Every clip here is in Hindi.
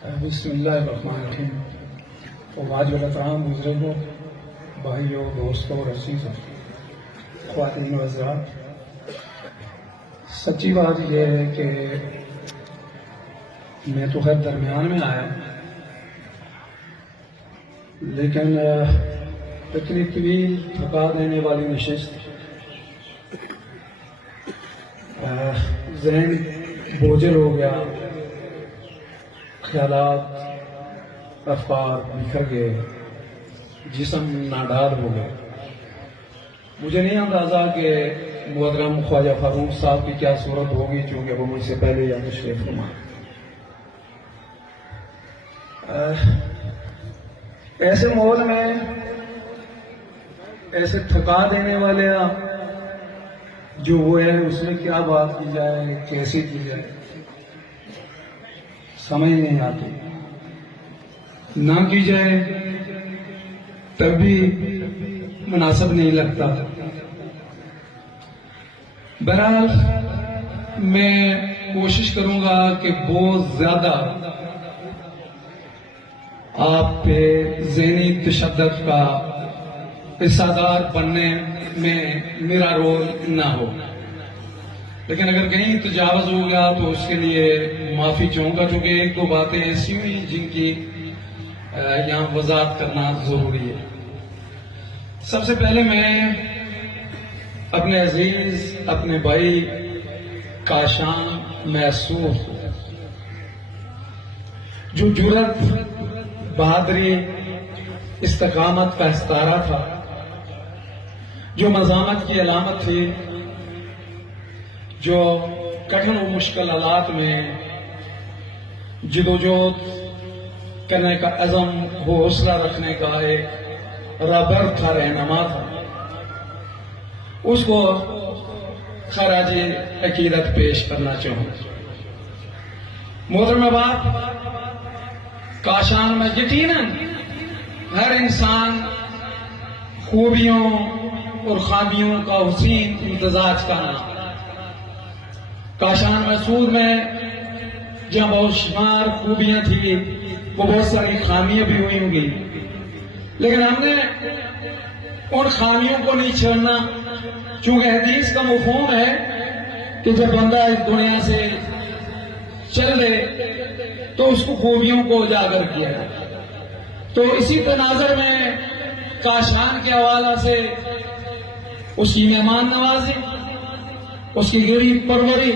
बिस्मिल्लाहिर्रहमानिर्रहीम। वाज वलतराम बुजुर्गों, भाइयों, दोस्तों और अजीजों, ख्वातीन व हज़रात, सच्ची बात यह है कि मैं तो खैर दरमियान में आया, लेकिन इतनी तवील थका देने वाली नशिस्त, ज़हन बोझल हो गया, ख्यालात अफकार बिखर गए, जिस्म नाडार हो गए। मुझे नहीं अंदाजा कि मुहतरम ख्वाजा फारूक साहब की क्या सूरत होगी, चूंकि वो मुझसे पहले या तशरीफ फरमा। ऐसे माहौल में ऐसे थका देने वाले जो वो है, उसमें क्या बात की जाए, कैसे की जाए, समझ नहीं आती। ना की जाए तब भी मुनासिब नहीं लगता। बहरहाल मैं कोशिश करूंगा कि बहुत ज्यादा आप पे ज़हनी तशद्दुद का हिस्सादार बनने में मेरा रोल ना हो, लेकिन अगर कहीं तजावुज़ हो गया तो उसके लिए माफी चाहूंगा, क्योंकि एक दो बातें ऐसी हुई जिनकी यहाँ वजाहत करना जरूरी है। सबसे पहले मैं अपने अजीज, अपने भाई काशान मैसूर, जो जुर्रत, बहादुरी, इस्तकामत का इस्तारा था, जो मज़ामत की अलामत थी, जो कठिन और मुश्किल हालात में जिदोजहद करने का अज़म, हौसला रखने का एक रहबर था, रहनुमा था, उसको खराज अकीदत पेश करना चाहूंगा। मोहतरम बाप, काशान में यकीनन हर इंसान खूबियों और खामियों का हुसीन इम्तजाज का नाम। काशान मैसूर में जहां बहुत शुमार खूबियां थी, वो बहुत सारी खामियां भी हुई होंगी, लेकिन हमने उन खामियों को नहीं छोड़ना, चूंकि हदीस का मफ़हूम है कि जब बंदा इस दुनिया से चल दे तो उसको खूबियों को उजागर किया। तो इसी तनाज़र में काशान के हवाला से उसकी मेहमान नवाजी, उसकी गरीब परवरी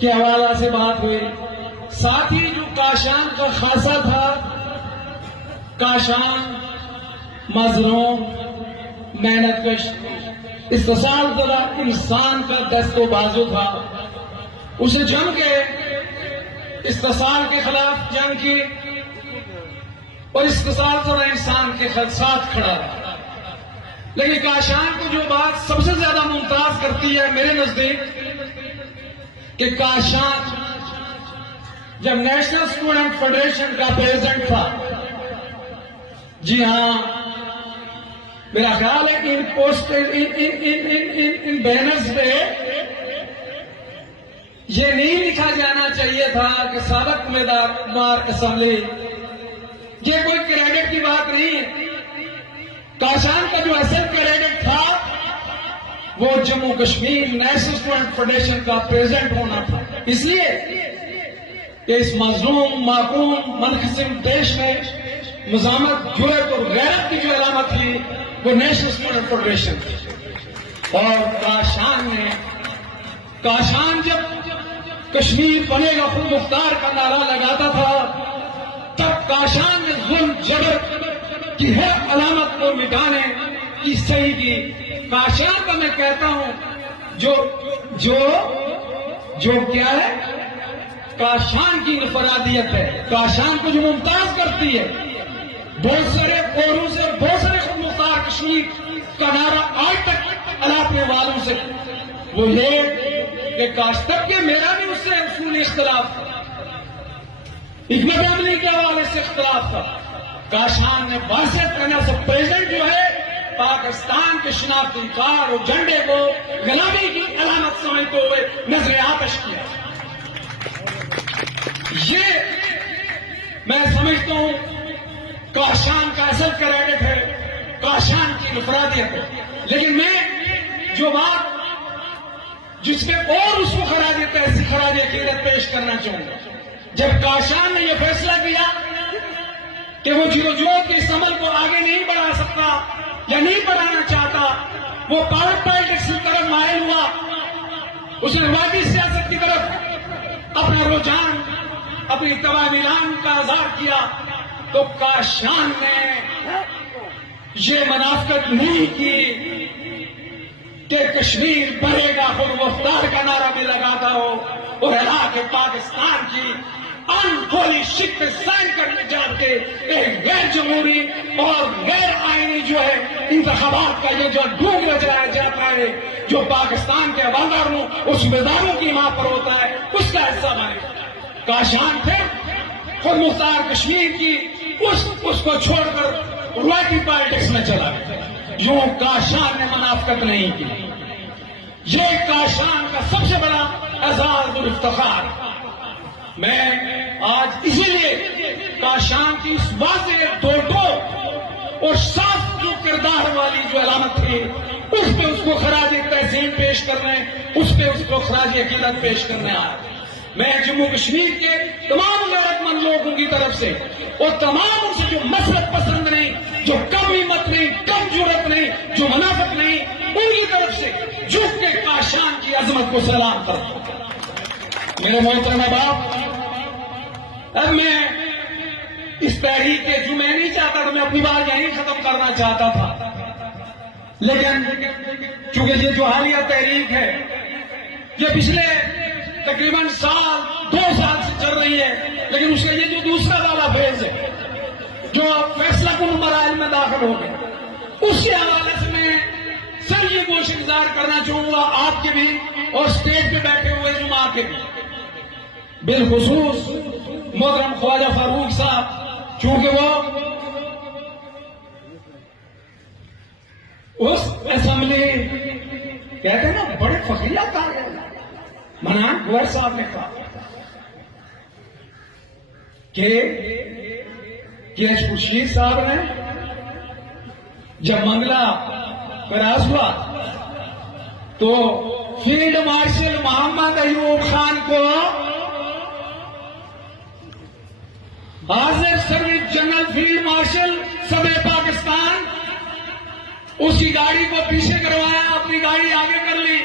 के हवाला से बात हुई। साथ ही जो काशान का खासा था, काशान मजलूम, मेहनतकश, इस्तेसाल ज़रा इंसान का दस्तो बाजू था। उसे जंग के इस्तेसाल के खिलाफ जंग की और इस्तेसाल ज़रा इंसान के साथ खड़ा रहा। लेकिन काशान को जो बात सबसे ज्यादा मुमताज करती है मेरे नजदीक, कि काशान जब नेशनल स्टूडेंट फेडरेशन का प्रेसिडेंट था, जी हां, मेरा ख्याल है कि इन पोस्टर, इन बैनर्स पे ये नहीं लिखा जाना चाहिए था कि साबिक उम्मीदवार असेंबली। ये कोई क्रेडिट की बात नहीं है। काशान का जो असल क्रेडिट था वो Jammu Kashmir national student federation का प्रेसिडेंट होना था, इसलिए कि इस मजलूम, माकूम, मनक़सिम देश में मज़ामत, जुर्रत और गैरत की जो अलामत थी वो नेशनल स्टूडेंट फेडरेशन थी। और काशान जब कश्मीर बनेगा खुद मुख्तार का नारा लगाता था, तब काशान ने जुल्म जबर की हर अलामत को मिटाने की सही की। काशान का मैं कहता हूं, जो क्या है, काशान की इनफरादियत है, काशान को जो मुमताज करती है बहुत सारे कोरों से, बहुत सारे खुद मुख्तार कश्मीर का नारा आज तक अलापने वालों से, वो ये कि काश तक के मेरा भी उससे उसूली इख्तलाफ था, हिकमत अमली के हवाले से इख्तलाफ था। काशान ने वाज़ेह करना से प्रेसिडेंट जो है पाकिस्तान के शनाख्ती कार्ड और झंडे को गुलामी की अलामत समझते हुए नजर आतश किया। ये मैं समझता हूं काशान का असल क्रेडिट है काशान की इनफरादियत है। लेकिन मैं जो बात जिसमें और उसको खराजियत ऐसी खराज अकीदत पेश करना चाहूंगा, जब काशान ने यह फैसला किया कि वो जीरोजोत के इस अमल को आगे नहीं बढ़ा सकता या नहीं बढ़ाना चाहता, वो पावर पॉलिटिक्स की तरफ मायल हुआ, उसने वादी सियासत की तरफ अपना रुझान अपनी तबादीलान का आज़ार किया, तो काशान ने ये मुनाफिकत नहीं की कि कश्मीर बढ़ेगा खुद मुख्तार का नारा भी लगाता हो और इलाके पाकिस्तान की अनखोली शिक साइन करने जाते एक गैर जमहूरी और गैर आईनी जो है इंतखाबात का ये जो ढूंढ बजाया जाता है, जो पाकिस्तान के हवालदारों और सूबेदारों की मां पर होता है, उसका हिस्सा बने। काशान फिर खुद मुख्तार कश्मीर की उसको छोड़कर रुआती पॉलिटिक्स में चला गया। यूं काशान ने मुनाफिकत नहीं की। ये काशान का सबसे बड़ा एजाज और इफ्तिखार। मैं आज इसीलिए काशान की इस वाज़ेह दो और साफ जो किरदार वाली जो अलामत थी, उस पे उसको खराज तहसीन पेश करने, उस पे उसको खराज अकीदत पेश करने आया। मैं जम्मू कश्मीर के तमाम गैरतमंद लोगों की तरफ से और तमाम उनसे जो मसलक पसंद नहीं, जो कम हिम्मत नहीं, कम जुर्रत नहीं, जो मुनाफिक नहीं, उनकी तरफ से झुक के काशान की अजमत को सलाम करता हूं। मेरे मोहतरम बाप, अब मैं इस तहरीक के जो मैं नहीं चाहता था, मैं अपनी बात यहीं खत्म करना चाहता था, लेकिन चूंकि ये जो हालिया तहरीक है ये पिछले तकरीबन दो साल से चल रही है, लेकिन उसका ये जो दूसरा वाला फेज है जो फैसला कुन मराइल में दाखिल हो गए, उसके हवाले से मैं सर ये गुज़ार करना चाहूंगा आपके भी और स्टेज पे बैठे हुए जुमा के भी, बिलखुसूस मोहतरम ख्वाजा फारूक साहब, चूंकि वो उस असेंबली कहते हैं ना बड़े फकीला कार्य मनान गुवर साहब ने कहा कि खुर्शीद साहब ने जब मंगला क्रॉस हुआ तो फील्ड मार्शल मोहम्मद अयूब खान को हाजिर सर्विस जनरल फील्ड मार्शल सदर पाकिस्तान उसकी गाड़ी को पीछे करवाया, अपनी गाड़ी आगे कर ली।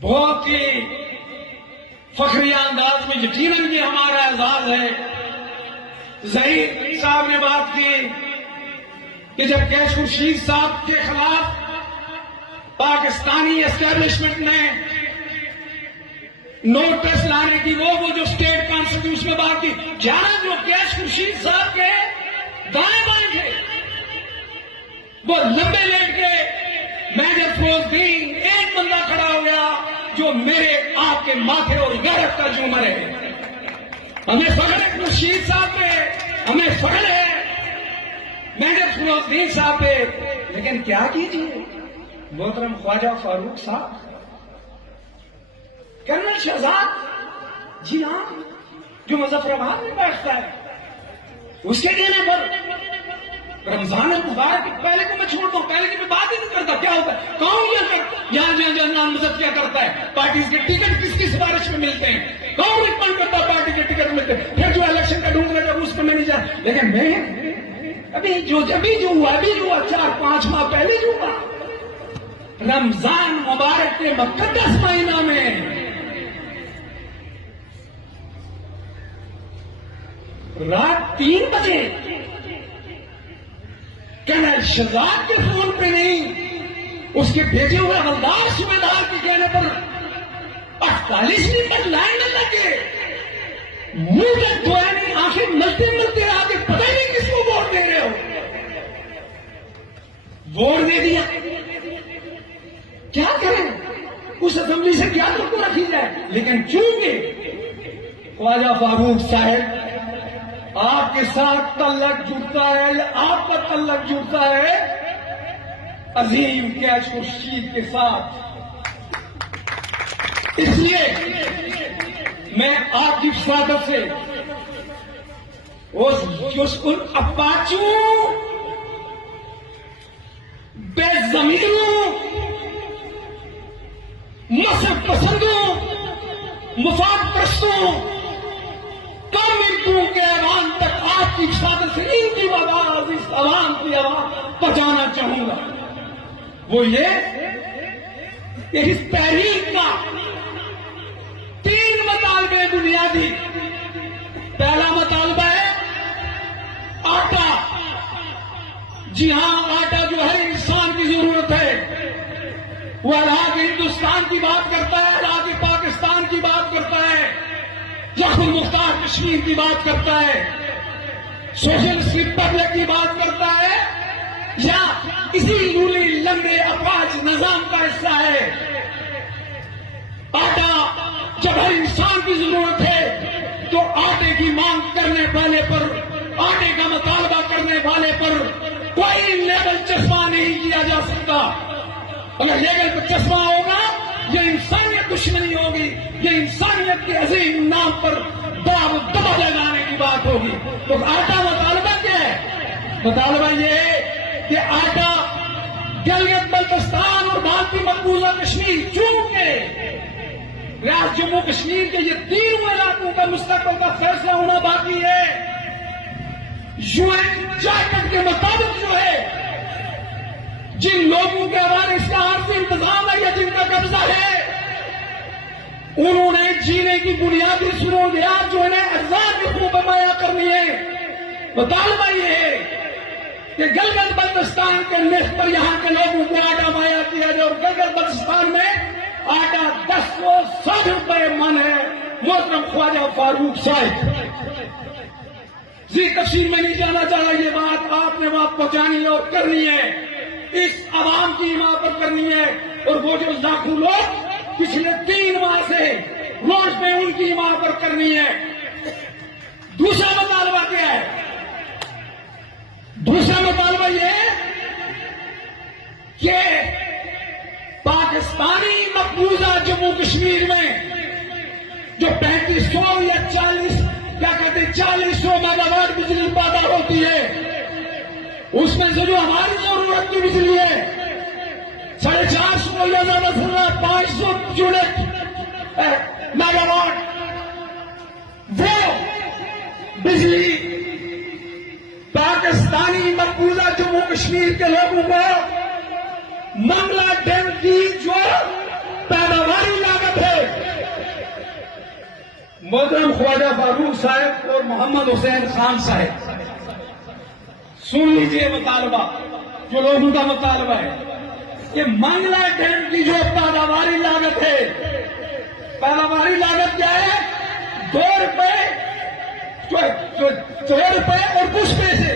बहुत ही फखरिया अंदाज में यकीनन ये हमारा एजाज है। ज़हीर साहब ने बात की कि जब कैश खुर्शीद साहब के खिलाफ पाकिस्तानी एस्टेब्लिशमेंट ने नोटिस लाने की वो जो स्टेट कॉन्स्टिट्यूशन में बात की, जाना जो कैश खुर्शीद साहब के दाएं बाएं थे वो लंबे लेट के मेजर फिरोजदीन एक बंदा खड़ा हो गया जो मेरे आपके माथे और गैरत का जुमर है। हमें फख्र है खुर्शीद साहब पे, हमें फख्र है मेजर फिरोजदीन साहब पे, लेकिन क्या कीजिए मोहतरम ख्वाजा फारूक साहब, कर्नल शहजाद जी हाँ जो मुजफ्फराबाद में बैठता है, उसके कहने पर रमजान मुबारक पहले को मैं छोड़ता हूं, पहले की मैं बात ही नहीं करता। क्या होता है, कौन यहां नामजद क्या करता है, पार्टी के टिकट किसकी सिफारिश में मिलते हैं, कौन रिकमेंड करता है पार्टी के टिकट मिलते हैं, फिर जो इलेक्शन का ढूंढ रहा उस पर मैं नहीं जा। लेकिन मैं अभी जो 4-5 माह पहले जो हुआ रमजान मुबारक के मुकद्दस महीना में रात 3 बजे कर्नल शहजाद के फोन पे नहीं, उसके भेजे हुए हवलदार सूबेदार के कहने पर 48 मिनट लाइन में लगे, मुंह तक धोया नहीं, आंखें मलते मलते आगे पता ही नहीं किसको वोट दे रहे हो, वोट दे दिया। क्या करें, उस असेंबली से क्या तुमको रखी जाए। लेकिन चूंकि ख्वाजा फारूक साहब आपके साथ तल्लक जुड़ता है या आपका तल्लक जुड़ता है अजीम कैश खुर्शीद के साथ, इसलिए मैं आपकी सादत से उन अपाचू बेजमीनों मसब पसंदों मुफाद परस्तों कम मिनटों के ऐवान तक आपकी शादी से इनकी आवाज इस आवाम की आवाज पहुंचाना चाहूंगा। वो ये कि इस तहरीक का 3 मुतालबे बुनियादी। पहला मुतालबा है आटा। जी हां, आटा जो है इंसान की जरूरत है। वो अलग हिंदुस्तान की बात करता है, अलग पाकिस्तान की बात करता है, या खुद मुख्तार कश्मीर की बात करता है, सोशलिस्ट रिपब्लिक की बात करता है, या इसी रूली लंबे अपाच निजाम का हिस्सा है। आटा जब हर इंसान की जरूरत है तो आटे की मांग करने वाले पर, आटे का मुतालबा करने वाले पर कोई लेवल चश्मा नहीं किया जा सकता। अगर लेवल पर चश्मा होगा, ये इंसानियत दुश्मनी होगी, ये इंसानियत के अजीम नाम पर दाव दबा लगाने की बात होगी। तो आटा मुतालबा क्या है? मुतालबा ये है कि आटा गिलगित बल्तिस्तान और भारतीय मकबूजा कश्मीर, चूंकि रियासत जम्मू कश्मीर के ये 3 इलाकों का मुस्तकबिल का फैसला होना बाकी है। यूएन चार्टर के मुताबिक जो है, जिन लोगों के हवाले इसका आर्थिक इंतजाम है या जिनका कब्जा है, उन्होंने जीने की बुनियादी सहूलियात जो है अज़ाद के खूब बमाया करनी है। मुतालबा ये है कि गिलगित बल्तिस्तान के निफ्त पर यहां के लोगों को आटा मुहैया किया जाए, और गिलगित बल्तिस्तान में आटा 10 रुपए मन है। मोहतरम ख्वाजा फारूक साहब, जी तफसील में नहीं जाना चाह रहा, ये बात आपने बात पहुंचानी है और करनी है, इस आवाम की मां पर करनी है। और वो जो लाखों लोग पिछले 3 माह से रोज में उनकी मां पर करनी है। दूसरा मुतालबा क्या है? दूसरा मुतालबा ये कि पाकिस्तानी मकबूजा जम्मू कश्मीर में जो 3500 या 40 क्या कहते हैं 4000 मेगावाट बिजली पैदा होती है, उसमें से जो हमारी जरूरत की बिजली है 450 या ज्यादा से ज्यादा 500 यूनिट मेगावाट, वो बिजली पाकिस्तानी मकबूजा जम्मू कश्मीर के लोगों को मंगला डैम की जो पैदावारी लागत है, मोहतरम ख्वाजा फारूक साहब और मोहम्मद हुसैन खान साहब, सुन लीजिए मुतालबा, जो लोगों का मुतालबा है कि मंगला डैम की जो पैदावारी लागत है, पैदावारी लागत क्या है? 2 रुपए, 2 रुपए और कुछ पैसे,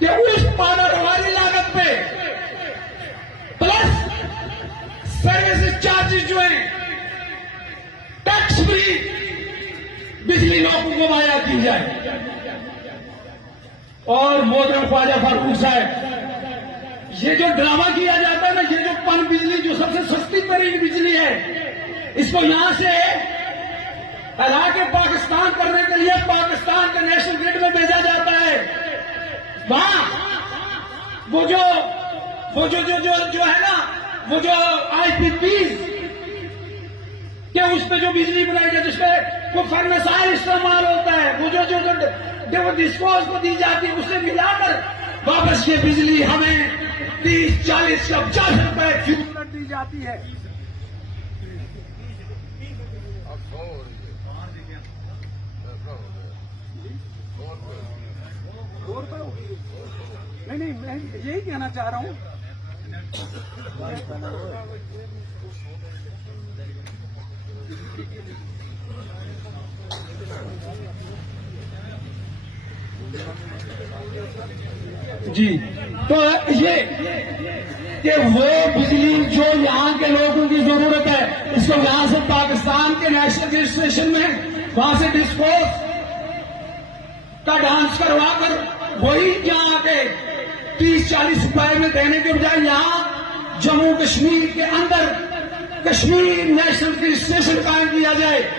कि उस पैदावारी लागत पे प्लस सर्विस चार्जेस जो है टैक्स फ्री बिजली लोगों को मुहैया की जाए। और मोहतरम ख्वाजा फारूक साहब, ये जो ड्रामा किया जाता है ना, ये जो पन बिजली जो सबसे सस्ती तरीन बिजली है, इसको यहां से हला के पाकिस्तान करने के लिए पाकिस्तान के नेशनल ग्रिड में भेजा जाता है। वहां वो जो है ना, वो जो IPP के उस पे जो बिजली बनाई जाती है, जिसपे वो फर्नेसाइल इस्तेमाल होता है, वो जो डिस्पोज को दी जाती है, उससे मिलाकर वापस ये बिजली हमें 30, 40 या 50 रुपए फ्यूल दी जाती है। नहीं, मैं यही कहना चाह रहा हूं। जी, तो ये कि वो बिजली जो यहाँ के लोगों की जरूरत है, इसको यहाँ से पाकिस्तान के नेशनल ग्रिड स्टेशन में वहां से डिस्पोज का डांस करवा कर वही यहाँ के 30-40 रुपए में देने के बजाय यहाँ जम्मू कश्मीर के अंदर कश्मीर नेशनल ग्रिड स्टेशन कायम किया जाए।